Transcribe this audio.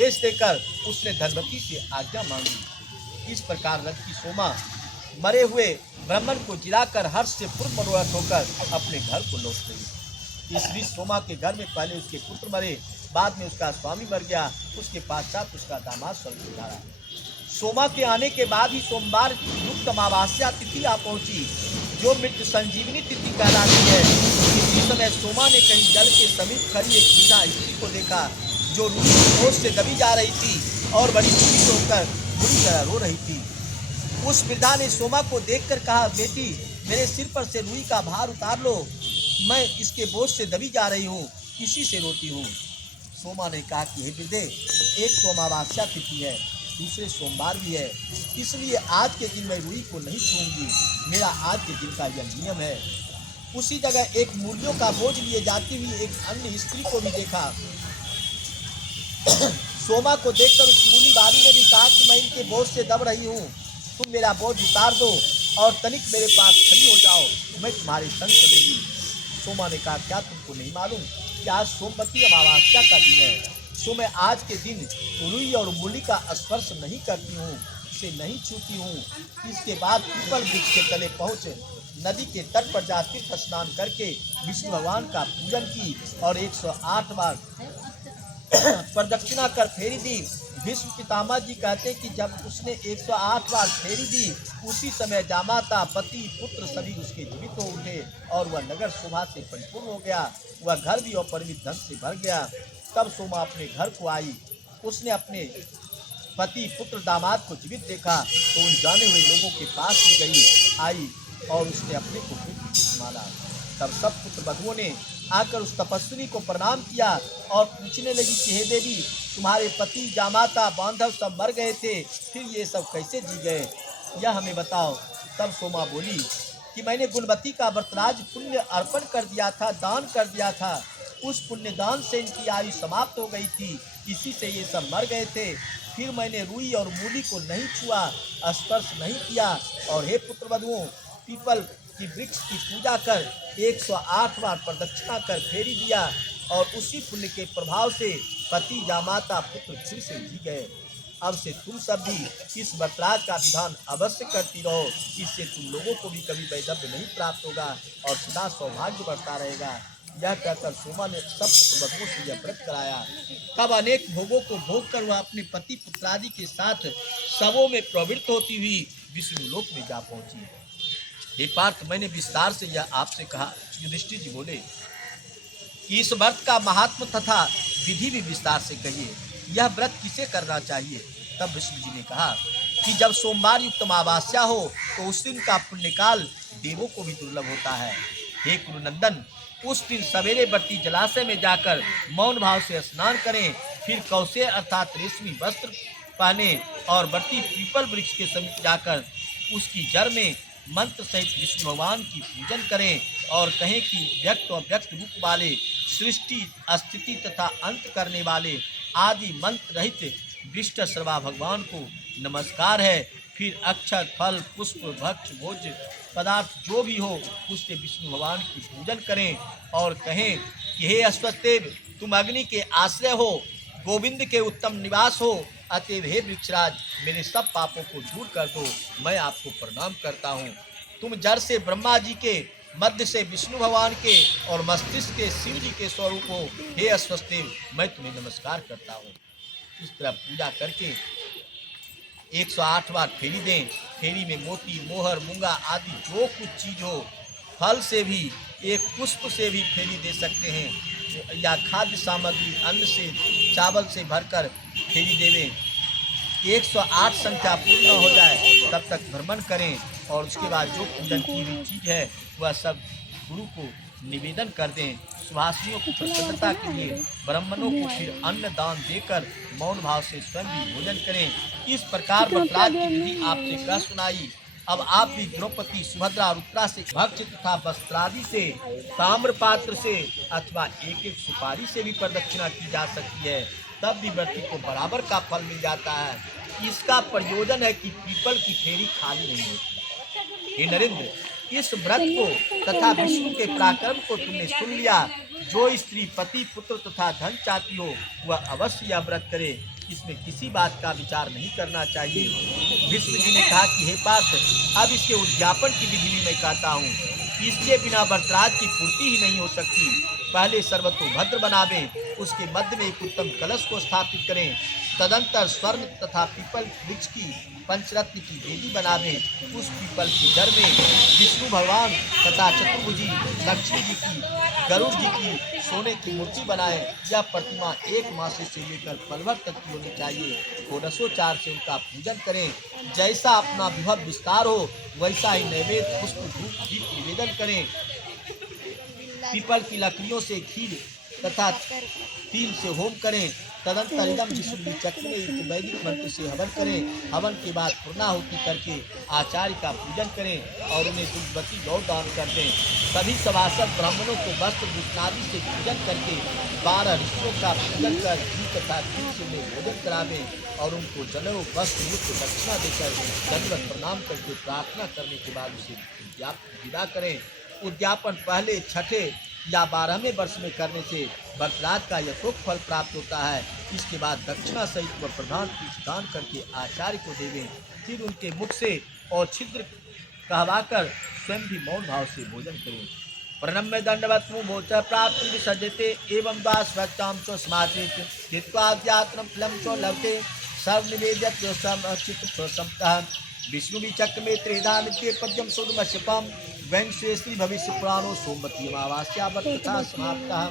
उपदेश देकर उसने धनवती से आज्ञा मांगी। इस प्रकार रथ की सोमा मरे हुए ब्राह्मण को जिलाकर हर्ष से पूर्ण मनोरथ होकर अपने घर को लौट गई। इस बीच सोमा के घर में पहले उसके पुत्र मरे, बाद में उसका स्वामी मर गया, उसके पश्चात उसका दामाद स्वर्ग सिधारा। सोमा के आने के बाद ही सोमवार युक्त अमावस्या तिथि आ पहुंची, जो मृत्यु संजीवनी तिथि कहलाती है। इसी समय सोमा ने कहीं जल के समीप खड़ी एक वृद्धा स्त्री को देखा, जो रूई की ओस से दबी जा रही थी और बड़ी दुखी होकर बुरी तरह रो रही थी। उस वृद्धा ने सोमा को देखकर कहा, बेटी मेरे सिर पर से रूई का भार उतार लो, मैं इसके बोझ से दबी जा रही हूँ, इसी से रोती हूँ। सोमा ने कहा कि हे वृद्धे, एक तो अमावस्या तिथि है, दूसरे सोमवार भी है, इसलिए आज के दिन मैं रूई को नहीं छूऊंगी, मेरा आज के दिन का यह नियम है। उसी जगह एक मूलियों का बोझ लिए जाती हुई एक अन्य स्त्री को भी देखा। सोमा को देखकर उस मूली वाली ने भी कहा कि मैं इनके बोझ से दब रही हूँ, तुम मेरा बोझ उतार दो और तनिक मेरे पास खड़ी हो जाओ, मैं तुम्हारे संग चलूंगी। सोमा ने कहा, क्या तुमको नहीं मालूम कि आज सोमवती अमावस्या का दिन है, सो मैं आज के दिन रुई और मूली का स्पर्श नहीं करती हूँ, इसे नहीं छूती हूँ। इसके बाद पीपल वृक्ष के तले पहुँचे नदी के तट पर जा तीर्थ स्नान करके विष्णु भगवान का पूजन की और 108 बार प्रदक्षिणा कर फेरी दी। भीष्म पितामह जी कहते हैं कि जब उसने 108 बार फेरी दी, उसी समय जामाता, पति, पुत्र सभी उसके जीवित हो उठे और वह नगर शोभा से परिपूर्ण हो गया, वह घर भी अपरिमित धन से भर गया। तब सोमा अपने घर को आई, उसने अपने पति, पुत्र, दामाद को जीवित देखा तो उन जाने हुए लोगों के पास भी आई और उसने अपने को पुत्र माना। तब सब पुत्र बधुओं ने आकर उस तपस्विनी को प्रणाम किया और पूछने लगी कि हे देवी, तुम्हारे पति, जामाता, बांधव सब मर गए थे, फिर ये सब कैसे जी गए, यह हमें बताओ। तब सोमा बोली कि मैंने गुणवती का व्रतराज पुण्य अर्पण कर दिया था, दान कर दिया था, उस पुण्य दान से इनकी आयु समाप्त हो गई थी, इसी से ये सब मर गए थे। फिर मैंने रुई और मूली को नहीं छुआ, स्पर्श नहीं किया, और हे पुत्र बधुओं, पीपल की वृक्ष की पूजा कर 108 बार प्रदक्षिणा कर फेरी दिया और उसी पुण्य के प्रभाव से पति, जामाता, पुत्र फिर से जी गए। अब से तुम सब भी इस व्रतराज का विधान अवश्य करती रहो, इससे तुम लोगों को भी कभी वैधव्य नहीं प्राप्त होगा और सदा सौभाग्य बढ़ता रहेगा। यह कहकर सोमा ने सब पुत्रवधुओं से यह व्रत कराया। तब अनेक भोगों को भोग कर वह अपने पति पुत्रादि के साथ शवों में प्रवृत्त होती हुई विष्णु लोक में जा पहुंची। हे पार्थ, मैंने विस्तार से यह आपसे कहा। युधिष्ठिर जी बोले कि इस व्रत का महात्म तथा विधि भी विस्तार से कहिए, यह व्रत किसे करना चाहिए। तब विष्णु जी ने कहा कि जब सोमवार युक्त अमावस्या हो तो उस दिन का पुण्यकाल देवों को भी दुर्लभ होता है। हे कुरुनंदन, उस दिन सवेरे बत्ती जलाशय में जाकर मौन भाव से स्नान करें, फिर कौशे अर्थात रेशमी वस्त्र पहने और बत्ती पीपल वृक्ष के समीप जाकर उसकी जड़ में मंत्र सहित विष्णु भगवान की पूजन करें और कहें कि व्यक्त और व्यक्त रूप वाले, सृष्टि, स्थिति तथा अंत करने वाले आदि मंत्र रहित विष्ट सर्वा भगवान को नमस्कार है। फिर अक्षर, फल, पुष्प, भक्ष, भोज्य पदार्थ जो भी हो उससे विष्णु भगवान की पूजन करें और कहें कि हे अश्वत्थेव, तुम अग्नि के आश्रय हो, गोविंद के उत्तम निवास हो, अतएव हे वृक्षराज, मेरे सब पापों को दूर कर दो, मैं आपको प्रणाम करता हूँ। तुम जड़ से ब्रह्मा जी के, मध्य से विष्णु भगवान के और मस्तिष्क के शिव जी के स्वरूप हो, हे अश्वत्थेव, मैं तुम्हें नमस्कार करता हूँ। इस तरह पूजा करके 108 बार फेरी दें। फेरी में मोती, मोहर, मूंगा आदि जो कुछ चीज हो, फल से भी, एक पुष्प से भी फेरी दे सकते हैं या खाद्य सामग्री अन्न से, चावल से भरकर फेरी देवें। 108 संख्या पूर्ण हो जाए तब तक भ्रमण करें और उसके बाद जो पूजन की हुई चीज है वह सब गुरु को निवेदन कर दें। सुभाषियों की प्रसन्नता के लिए ब्राह्मणों को फिर अन्न दान देकर मौन भाव से स्वयं भी भोजन करें। इस प्रकार व्रतराज की विधि आपसे कह सुनाई। अब आप भी द्रौपदी, सुभद्रा, रुद्रा से भक्ष तथा वस्त्रादि से, ताम्र पात्र से अथवा एक एक सुपारी से भी प्रदक्षिणा की जा सकती है, तब भी व्रती को बराबर का फल मिल जाता है। इसका प्रयोजन है कि पीपल की फेरी खाली नहीं होती। हे नरेंद्र, इस व्रत को तथा विष्णु के पराक्रम को तुमने सुन लिया। जो स्त्री पति, पुत्र तथा धन चाहती हो वह अवश्य यह व्रत करे। इसमें किसी बात का विचार नहीं करना चाहिए। विष्णु जी ने कहा कि हे पार्थ, अब इसके उद्यापन की विधि भी मैं कहता हूँ। इसके बिना वरराज की पूर्ति ही नहीं हो सकती। पहले सर्वतोभद्र बनावें, उसके मध्य में एक उत्तम कलश को स्थापित करें। तदंतर स्वर्ण तथा पीपल वृक्ष की पंचरत्न की वेदी बनावें। उस पीपल की जड़ में विष्णु भगवान तथा चतुर्भुजी लक्ष्मी जी की, गरुड़ जी की सोने की मूर्ति बनाएं। यह प्रतिमा 1 मास से लेकर पल भर तक की होनी चाहिए। षोडशोपचार से उनका पूजन करें। जैसा अपना विभव विस्तार हो वैसा ही नैवेद्य पुष्प धूप दीप निवेदन करें। पीपल की लकड़ियों से खीर तथा तिल से होम करें। तदंतर इदम विष्णु चक्र में एक वैदिक मंत्र से हवन करें। हवन के बाद पूर्णाहुति करके आचार्य का पूजन करें और उन्हें दुग्धवती गौ दान कर दें। सभी सभासद ब्राह्मणों को वस्त्र भूषणादि से पूजन करके 12 ऋषियों का पूजन कर घी तथा खीर से उन्हें भोजन करावें और उनको जनेऊ वस्त्र युक्त दक्षिणा देकर दंडवत प्रणाम करके प्रार्थना करने के बाद उसे विदा करें। उद्यापन पहले, छठे या 12वें वर्ष में करने से वरराज का यथोक्त फल प्राप्त होता है। इसके बाद दक्षिणा सहित वह प्रधान कुछ दान करके आचार्य को देवें। फिर उनके मुख से और छिद्र कहवाकर स्वयं भी मौन भाव से भोजन करें। प्रणम्य दंडवत मोच प्राप्त विसर्जते एवं दास्वच्चां च स्माचेत हित्वाद्यात्रं फलं च लभते सर्वनिवेद्य समचित समतः विष्णु चक्र में त्रिधा नित्य पद्यम सोमश्यपम वैंश्वेश्री भविष्य पुराणो सोमवती अमावास्या वर्तता समाप्तः।